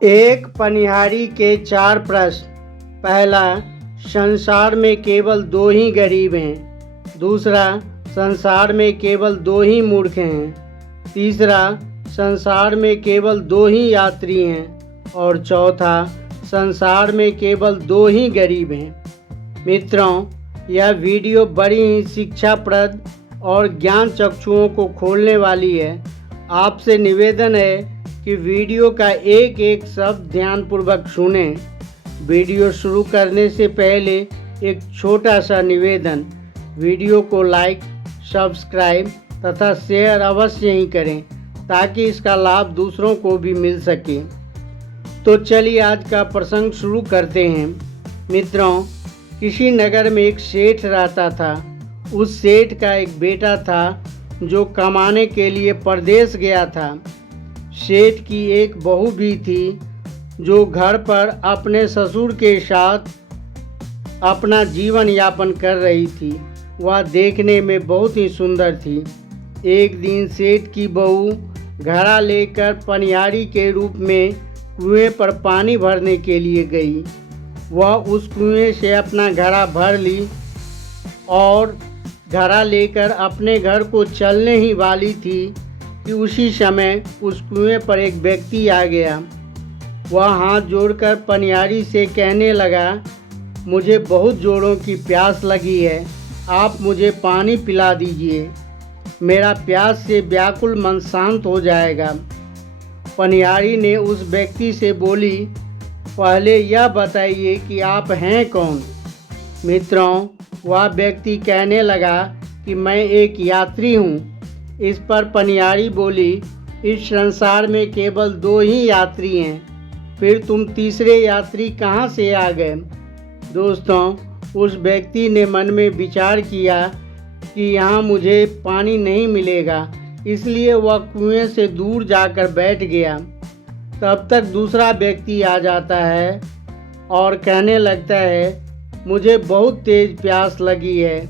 एक पनिहारी के 4 प्रश्न। पहला, संसार में केवल 2 ही गरीब हैं। दूसरा, संसार में केवल 2 ही मूर्ख हैं। तीसरा, संसार में केवल 2 ही यात्री हैं। और चौथा, संसार में केवल 2 ही गरीब हैं। मित्रों, यह वीडियो बड़ी ही शिक्षाप्रद और ज्ञान चक्षुओं को खोलने वाली है। आपसे निवेदन है कि वीडियो का एक एक शब्द ध्यानपूर्वक सुनें। वीडियो शुरू करने से पहले एक छोटा सा निवेदन, वीडियो को लाइक, सब्सक्राइब तथा शेयर अवश्य ही करें ताकि इसका लाभ दूसरों को भी मिल सके। तो चलिए आज का प्रसंग शुरू करते हैं। मित्रों, किसी नगर में एक सेठ रहता था। उस सेठ का एक बेटा था जो कमाने के लिए परदेश गया था। सेठ की एक बहू भी थी जो घर पर अपने ससुर के साथ अपना जीवन यापन कर रही थी। वह देखने में बहुत ही सुंदर थी। एक दिन सेठ की बहू घड़ा लेकर पनियारी के रूप में कुएं पर पानी भरने के लिए गई। वह उस कुएं से अपना घड़ा भर ली और घड़ा लेकर अपने घर को चलने ही वाली थी कि उसी समय उस कुएं पर एक व्यक्ति आ गया। वह हाथ जोड़कर पनियारी से कहने लगा, मुझे बहुत जोरों की प्यास लगी है, आप मुझे पानी पिला दीजिए, मेरा प्यास से व्याकुल मन शांत हो जाएगा। पनियारी ने उस व्यक्ति से बोली, पहले यह बताइए कि आप हैं कौन। मित्रों, वह व्यक्ति कहने लगा कि मैं एक यात्री हूँ। इस पर पनियारी बोली, इस संसार में केवल 2 ही यात्री हैं, फिर तुम तीसरे यात्री कहाँ से आ गए। दोस्तों, उस व्यक्ति ने मन में विचार किया कि यहाँ मुझे पानी नहीं मिलेगा, इसलिए वह कुएं से दूर जाकर बैठ गया। तब तक दूसरा व्यक्ति आ जाता है और कहने लगता है, मुझे बहुत तेज प्यास लगी है,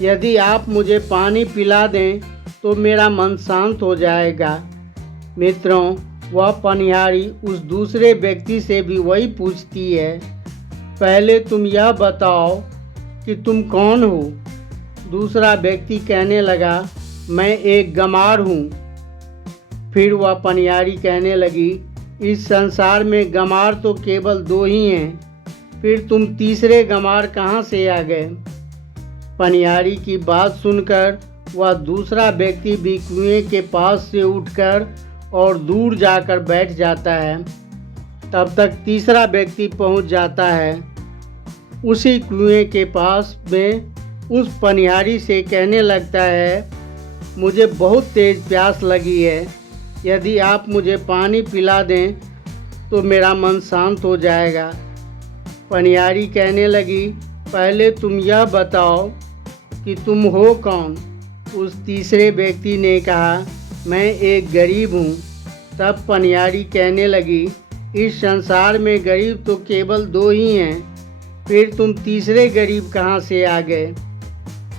यदि आप मुझे पानी पिला दें तो मेरा मन शांत हो जाएगा। मित्रों, वह पनिहारी उस दूसरे व्यक्ति से भी वही पूछती है, पहले तुम यह बताओ कि तुम कौन हो। दूसरा व्यक्ति कहने लगा, मैं एक गमार हूँ। फिर वह पनिहारी कहने लगी, इस संसार में गमार तो केवल 2 ही हैं, फिर तुम तीसरे गमार कहाँ से आ गए। पनिहारी की बात सुनकर वह दूसरा व्यक्ति भी कुएं के पास से उठकर और दूर जाकर बैठ जाता है। तब तक तीसरा व्यक्ति पहुंच जाता है। उसी कुएं के पास में उस पनिहारी से कहने लगता है, मुझे बहुत तेज प्यास लगी है, यदि आप मुझे पानी पिला दें तो मेरा मन शांत हो जाएगा। पनिहारी कहने लगी, पहले तुम यह बताओ कि तुम हो कौन। उस तीसरे व्यक्ति ने कहा, मैं एक गरीब हूँ। तब पनिहारी कहने लगी, इस संसार में गरीब तो केवल 2 ही हैं, फिर तुम तीसरे गरीब कहाँ से आ गए।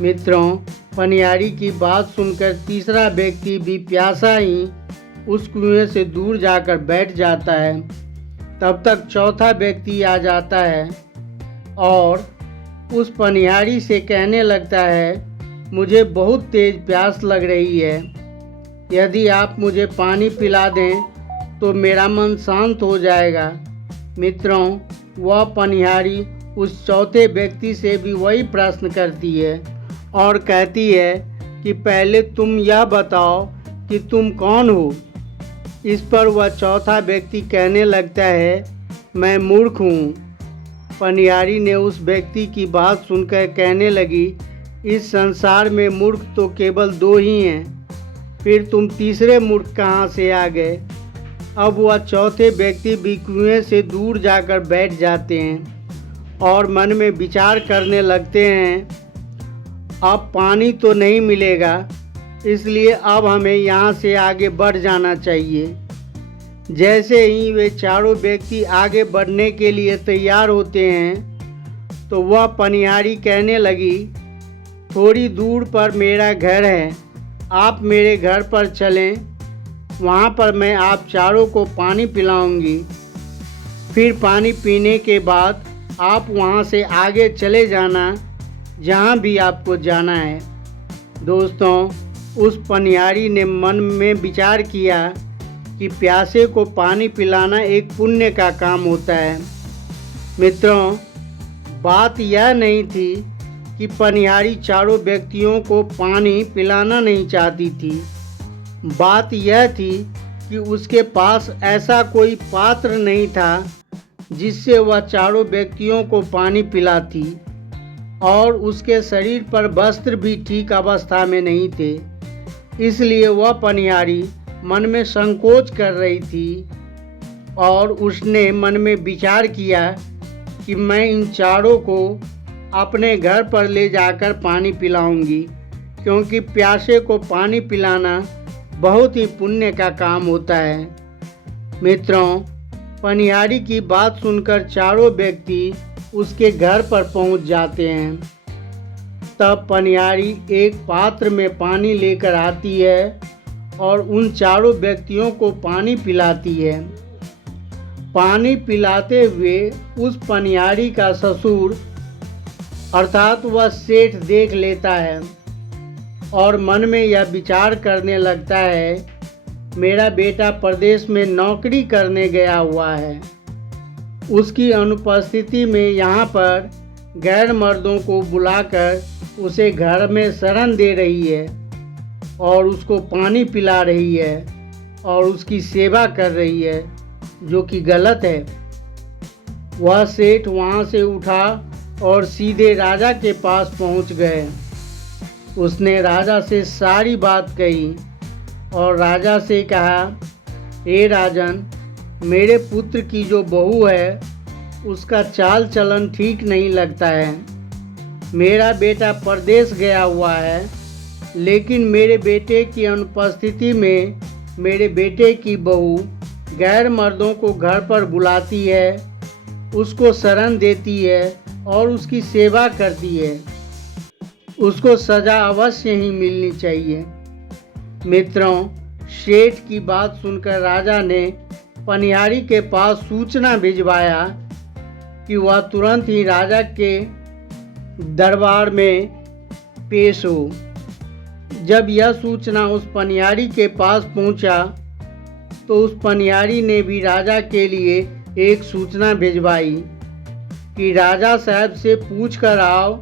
मित्रों, पनिहारी की बात सुनकर तीसरा व्यक्ति भी प्यासा ही उस कुएं से दूर जाकर बैठ जाता है। तब तक चौथा व्यक्ति आ जाता है और उस पनिहारी से कहने लगता है, मुझे बहुत तेज प्यास लग रही है, यदि आप मुझे पानी पिला दें तो मेरा मन शांत हो जाएगा। मित्रों, वह पनिहारी उस चौथे व्यक्ति से भी वही प्रश्न करती है और कहती है कि पहले तुम यह बताओ कि तुम कौन हो। इस पर वह चौथा व्यक्ति कहने लगता है, मैं मूर्ख हूँ। पनिहारी ने उस व्यक्ति की बात सुनकर कहने लगी, इस संसार में मूर्ख तो केवल 2 ही हैं, फिर तुम तीसरे मूर्ख कहाँ से आ गए। अब वह चौथे व्यक्ति भी कुएं से दूर जाकर बैठ जाते हैं और मन में विचार करने लगते हैं, अब पानी तो नहीं मिलेगा, इसलिए अब हमें यहाँ से आगे बढ़ जाना चाहिए। जैसे ही वे चारों व्यक्ति आगे बढ़ने के लिए तैयार होते हैं तो वह पनिहारी कहने लगी, थोड़ी दूर पर मेरा घर है, आप मेरे घर पर चलें, वहाँ पर मैं आप चारों को पानी पिलाऊंगी। फिर पानी पीने के बाद आप वहाँ से आगे चले जाना जहाँ भी आपको जाना है। दोस्तों, उस पनियारी ने मन में विचार किया कि प्यासे को पानी पिलाना एक पुण्य का काम होता है। मित्रों, बात यह नहीं थी कि पनियारी चारों व्यक्तियों को पानी पिलाना नहीं चाहती थी। बात यह थी कि उसके पास ऐसा कोई पात्र नहीं था जिससे वह चारों व्यक्तियों को पानी पिलाती, और उसके शरीर पर वस्त्र भी ठीक अवस्था में नहीं थे। इसलिए वह पनियारी मन में संकोच कर रही थी और उसने मन में विचार किया कि मैं इन चारों को अपने घर पर ले जाकर पानी पिलाऊंगी, क्योंकि प्यासे को पानी पिलाना बहुत ही पुण्य का काम होता है। मित्रों, पनियारी की बात सुनकर चारों व्यक्ति उसके घर पर पहुंच जाते हैं। तब पनियारी एक पात्र में पानी लेकर आती है और उन चारों व्यक्तियों को पानी पिलाती है। पानी पिलाते हुए उस पनियारी का ससुर अर्थात वह सेठ देख लेता है और मन में यह विचार करने लगता है, मेरा बेटा प्रदेश में नौकरी करने गया हुआ है, उसकी अनुपस्थिति में यहाँ पर गैर मर्दों को बुलाकर उसे घर में शरण दे रही है और उसको पानी पिला रही है और उसकी सेवा कर रही है, जो कि गलत है। वह सेठ वहाँ से उठा और सीधे राजा के पास पहुँच गए। उसने राजा से सारी बात कही और राजा से कहा, हे राजन, मेरे पुत्र की जो बहू है उसका चाल चलन ठीक नहीं लगता है। मेरा बेटा परदेश गया हुआ है, लेकिन मेरे बेटे की अनुपस्थिति में मेरे बेटे की बहू गैर मर्दों को घर पर बुलाती है, उसको शरण देती है और उसकी सेवा करती है। उसको सज़ा अवश्य ही मिलनी चाहिए। मित्रों, सेठ की बात सुनकर राजा ने पनियारी के पास सूचना भिजवाया कि वह तुरंत ही राजा के दरबार में पेश हो। जब यह सूचना उस पनियारी के पास पहुंचा तो उस पनियारी ने भी राजा के लिए एक सूचना भिजवाई कि राजा साहब से पूछ कर आओ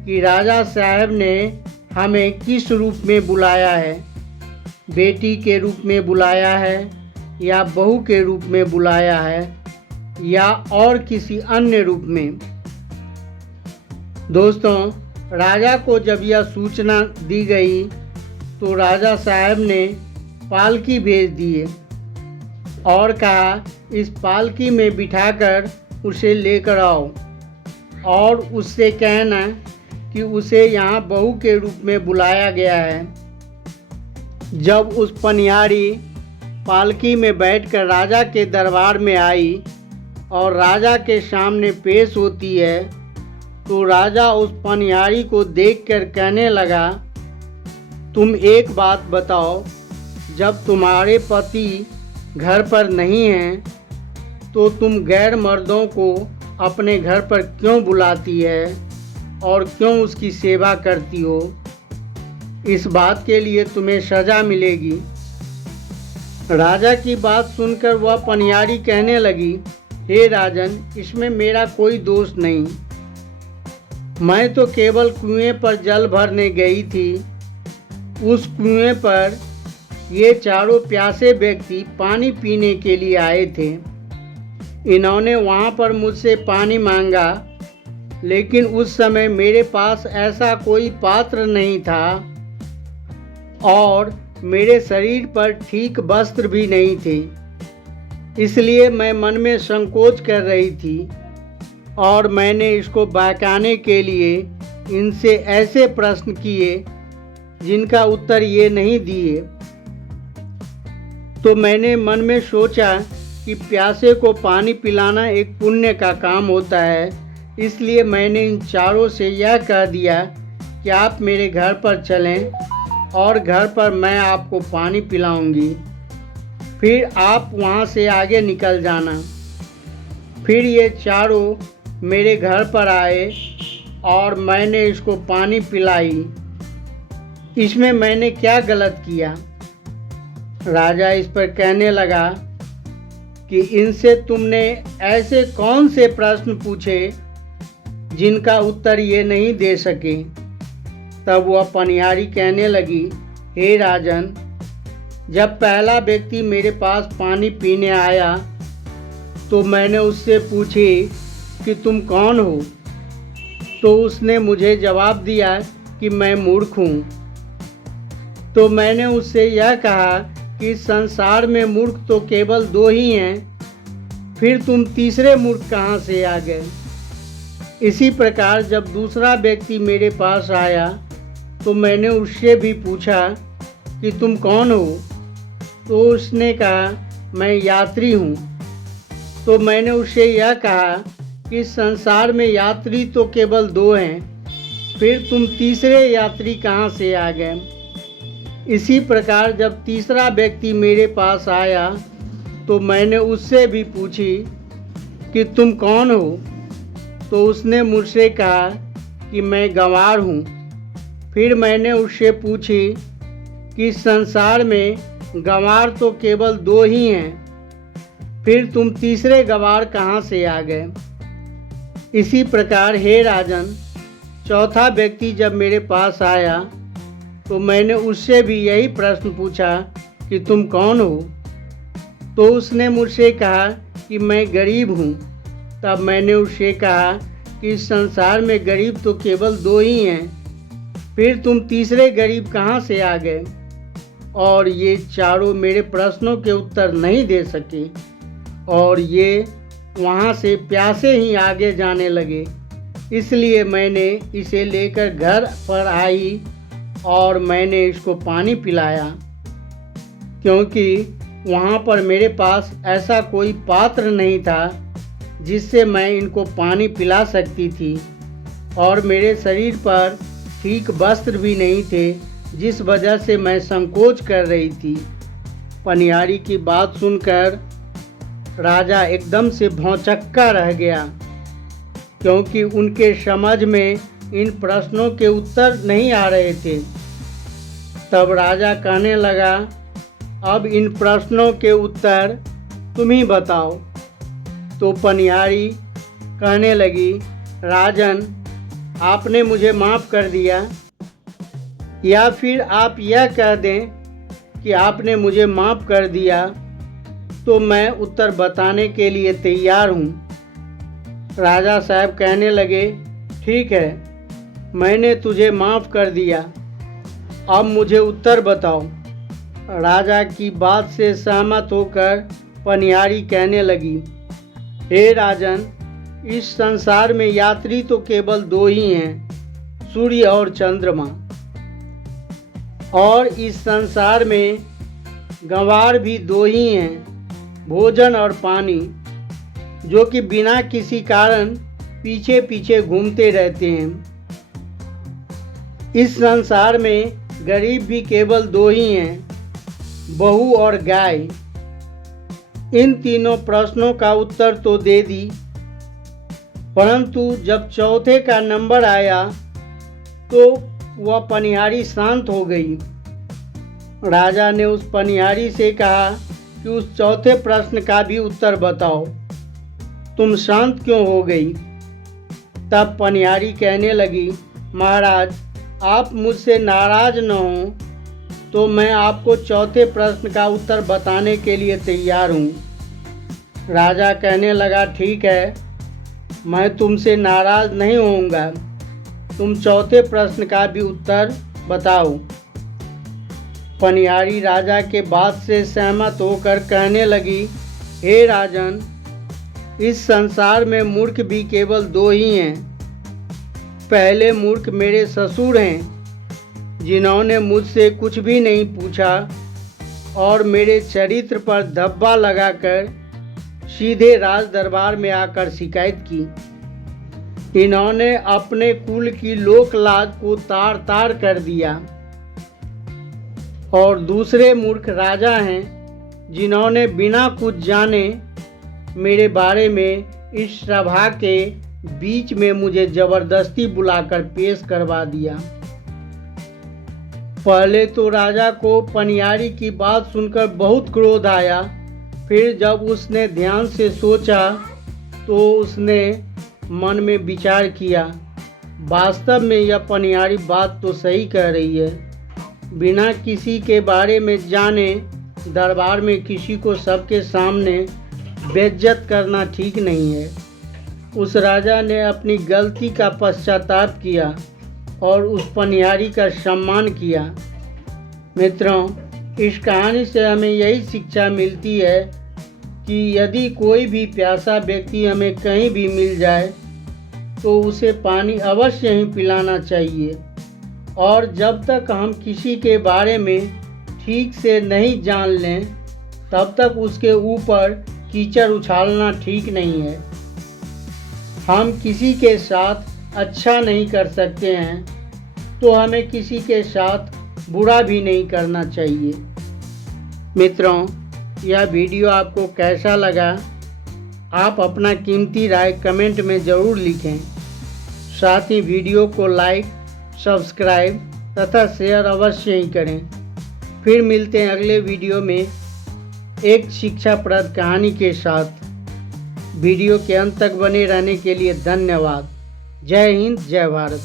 कि राजा साहब ने हमें किस रूप में बुलाया है, बेटी के रूप में बुलाया है या बहू के रूप में बुलाया है या और किसी अन्य रूप में। दोस्तों, राजा को जब यह सूचना दी गई तो राजा साहब ने पालकी भेज दिए और कहा, इस पालकी में बिठाकर उसे लेकर आओ और उससे कहना कि उसे यहाँ बहू के रूप में बुलाया गया है। जब उस पनियारी पालकी में बैठकर राजा के दरबार में आई और राजा के सामने पेश होती है तो राजा उस पनियारी को देखकर कहने लगा, तुम एक बात बताओ, जब तुम्हारे पति घर पर नहीं हैं तो तुम गैर मर्दों को अपने घर पर क्यों बुलाती है और क्यों उसकी सेवा करती हो? इस बात के लिए तुम्हें सज़ा मिलेगी। राजा की बात सुनकर वह पनियारी कहने लगी, हे राजन, इसमें मेरा कोई दोष नहीं। मैं तो केवल कुएं पर जल भरने गई थी। उस कुएं पर ये चारों प्यासे व्यक्ति पानी पीने के लिए आए थे। इन्होंने वहाँ पर मुझसे पानी मांगा, लेकिन उस समय मेरे पास ऐसा कोई पात्र नहीं था और मेरे शरीर पर ठीक वस्त्र भी नहीं थे। इसलिए मैं मन में संकोच कर रही थी और मैंने इसको बहकाने के लिए इनसे ऐसे प्रश्न किए जिनका उत्तर ये नहीं दिए। तो मैंने मन में सोचा कि प्यासे को पानी पिलाना एक पुण्य का काम होता है, इसलिए मैंने इन चारों से यह कह दिया कि आप मेरे घर पर चलें और घर पर मैं आपको पानी पिलाऊंगी, फिर आप वहाँ से आगे निकल जाना। फिर ये चारों मेरे घर पर आए और मैंने इसको पानी पिलाई। इसमें मैंने क्या गलत किया? राजा इस पर कहने लगा कि इनसे तुमने ऐसे कौन से प्रश्न पूछे जिनका उत्तर ये नहीं दे सके। तब वह पनिहारी कहने लगी, हे राजन, जब पहला व्यक्ति मेरे पास पानी पीने आया तो मैंने उससे पूछी कि तुम कौन हो? तो उसने मुझे जवाब दिया कि मैं मूर्ख हूँ। तो मैंने उससे यह कहा कि संसार में मूर्ख तो केवल दो ही हैं, फिर तुम तीसरे मूर्ख कहाँ से आ गए? इसी प्रकार जब दूसरा व्यक्ति मेरे पास आया तो मैंने उससे भी पूछा कि तुम कौन हो? तो उसने कहा, मैं यात्री हूँ। तो मैंने उससे यह कहा कि संसार में यात्री तो केवल दो हैं, फिर तुम तीसरे यात्री कहाँ से आ गए? इसी प्रकार जब तीसरा व्यक्ति मेरे पास आया तो मैंने उससे भी पूछी कि तुम कौन हो? तो उसने मुझसे कहा कि मैं गंवार हूँ। फिर मैंने उससे पूछी कि संसार में गंवार तो केवल दो ही हैं, फिर तुम तीसरे गंवार कहाँ से आ गए? इसी प्रकार हे राजन, चौथा व्यक्ति जब मेरे पास आया तो मैंने उससे भी यही प्रश्न पूछा कि तुम कौन हो? तो उसने मुझसे कहा कि मैं गरीब हूँ। तब मैंने उससे कहा कि इस संसार में गरीब तो केवल दो ही हैं, फिर तुम तीसरे गरीब कहाँ से आ गए? और ये चारों मेरे प्रश्नों के उत्तर नहीं दे सके और ये वहाँ से प्यासे ही आगे जाने लगे। इसलिए मैंने इसे लेकर घर पर आई और मैंने इसको पानी पिलाया, क्योंकि वहाँ पर मेरे पास ऐसा कोई पात्र नहीं था जिससे मैं इनको पानी पिला सकती थी, और मेरे शरीर पर ठीक वस्त्र भी नहीं थे, जिस वजह से मैं संकोच कर रही थी। पनिहारी की बात सुनकर राजा एकदम से भौंचक्का रह गया, क्योंकि उनके समझ में इन प्रश्नों के उत्तर नहीं आ रहे थे। तब राजा कहने लगा, अब इन प्रश्नों के उत्तर तुम ही बताओ। तो पनिहारी कहने लगी, राजन, आपने मुझे माफ़ कर दिया, या फिर आप यह कह दें कि आपने मुझे माफ़ कर दिया तो मैं उत्तर बताने के लिए तैयार हूँ। राजा साहब कहने लगे, ठीक है, मैंने तुझे माफ़ कर दिया, अब मुझे उत्तर बताओ। राजा की बात से सहमत होकर पनिहारी कहने लगी, हे राजन, इस संसार में यात्री तो केवल दो ही हैं, सूर्य और चंद्रमा। और इस संसार में गंवार भी दो ही हैं, भोजन और पानी, जो कि बिना किसी कारण पीछे पीछे घूमते रहते हैं। इस संसार में गरीब भी केवल दो ही हैं, बहू और गाय। इन तीनों प्रश्नों का उत्तर तो दे दी, परंतु जब चौथे का नंबर आया तो वह पनिहारी शांत हो गई। राजा ने उस पनिहारी से कहा कि उस चौथे प्रश्न का भी उत्तर बताओ, तुम शांत क्यों हो गई? तब पनिहारी कहने लगी, महाराज, आप मुझसे नाराज न हो तो मैं आपको चौथे प्रश्न का उत्तर बताने के लिए तैयार हूँ। राजा कहने लगा, ठीक है, मैं तुमसे नाराज नहीं होऊंगा, तुम चौथे प्रश्न का भी उत्तर बताओ। पनिहारी राजा के बात से सहमत होकर कहने लगी, हे राजन, इस संसार में मूर्ख भी केवल दो ही हैं। पहले मूर्ख मेरे ससुर हैं, जिन्होंने मुझसे कुछ भी नहीं पूछा और मेरे चरित्र पर धब्बा लगाकर सीधे राज दरबार में आकर शिकायत की। इन्होंने अपने कुल की लोक लाज को तार तार कर दिया। और दूसरे मूर्ख राजा हैं, जिन्होंने बिना कुछ जाने मेरे बारे में इस सभा के बीच में मुझे जबरदस्ती बुलाकर पेश करवा दिया। पहले तो राजा को पनियारी की बात सुनकर बहुत क्रोध आया। फिर जब उसने ध्यान से सोचा तो उसने मन में विचार किया, वास्तव में यह पनियारी बात तो सही कह रही है। बिना किसी के बारे में जाने दरबार में किसी को सबके सामने बेइज्जत करना ठीक नहीं है। उस राजा ने अपनी गलती का पश्चाताप किया और उस पनियारी का सम्मान किया। मित्रों, इस कहानी से हमें यही शिक्षा मिलती है कि यदि कोई भी प्यासा व्यक्ति हमें कहीं भी मिल जाए तो उसे पानी अवश्य ही पिलाना चाहिए, और जब तक हम किसी के बारे में ठीक से नहीं जान लें तब तक उसके ऊपर कीचड़ उछालना ठीक नहीं है। हम किसी के साथ अच्छा नहीं कर सकते हैं तो हमें किसी के साथ बुरा भी नहीं करना चाहिए। मित्रों, यह वीडियो आपको कैसा लगा? आप अपना कीमती राय कमेंट में ज़रूर लिखें। साथ ही वीडियो को लाइक, सब्सक्राइब तथा शेयर अवश्य ही करें। फिर मिलते हैं अगले वीडियो में एक शिक्षाप्रद कहानी के साथ। वीडियो के अंत तक बने रहने के लिए धन्यवाद। जय हिंद, जय भारत।